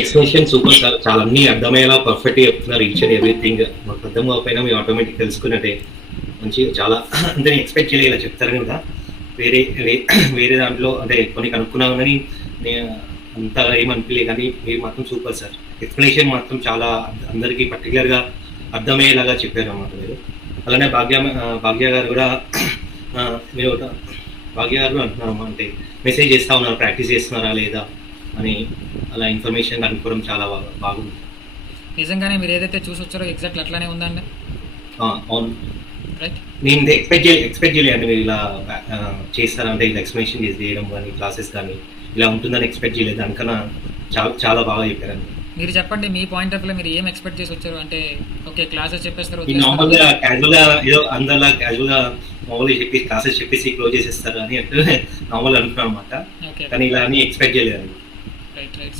Explanation super sir. చాలా అన్ని అర్థమయ్యేలా పర్ఫెక్ట్ గా చెప్తున్నారు. ఈచ్ అండ్ ఎవ్రీథింగ్ మాకు అర్థం కాకపోయినా మేము ఆటోమేటిక్ తెలుసుకున్నట్టే మంచి చాలా అంటే ఎక్స్పెక్ట్ చేయలేదు ఇలా చెప్తారు కదా. వేరే వేరే దాంట్లో అంటే కొన్ని కనుక్కున్నాను కానీ నేను అంతగా ఏమనిపించలేదు, కానీ మీరు మాత్రం సూపర్ సార్. ఎక్స్ప్లెనేషన్ మాత్రం చాలా అందరికీ పర్టికులర్గా అర్థమయ్యేలాగా చెప్పారు అన్నమాట మీరు. అలానే భాగ్య గారు కూడా మీరు భాగ్య గారు అంటున్నారు అంటే మెసేజ్ చేస్తూ ఉన్నారు, ప్రాక్టీస్ చేస్తున్నారా లేదా అని అలా ఇన్ఫర్మేషన్ కనుక్కోవడం చాలా బాగుంది. నిజంగానే మీరు ఏదైతే చూసి వచ్చారో ఎగ్జాక్ట్ అట్లానే ఉందండి. అవును, రైట్. నేను ఎక్స్పెక్ట్ చేయలేదండి మీరు ఇలా చేస్తారంటే ఇలా ఎక్స్ప్లెనేషన్ చేయడం కానీ క్లాసెస్ కానీ ఇలా ఉంటుందని ఎక్స్పెక్ట్ చేయలేదు. దానికన్నా చాలా చాలా బాగా చెప్పారండి. మీరు చెప్పండి మీ పాయింట్ ఆఫ్ లో మీరు ఏం ఎక్స్పెక్ట్ చేసి వచ్చారు? అంటే ఓకే క్లాసెస్ చెప్పేస్తారు, నార్మల్గా క్యాజువల్గా ఏదో అందరిలా క్యాజువల్గా మామూలుగా చెప్పి క్లాసెస్ చెప్పేసి క్లోజ్ చేసేస్తారు అని అంటే నార్మల్ అనుకున్నాను అనమాట. కానీ ఇలా అని ఎక్స్పెక్ట్ చేయలేదండి. Right right.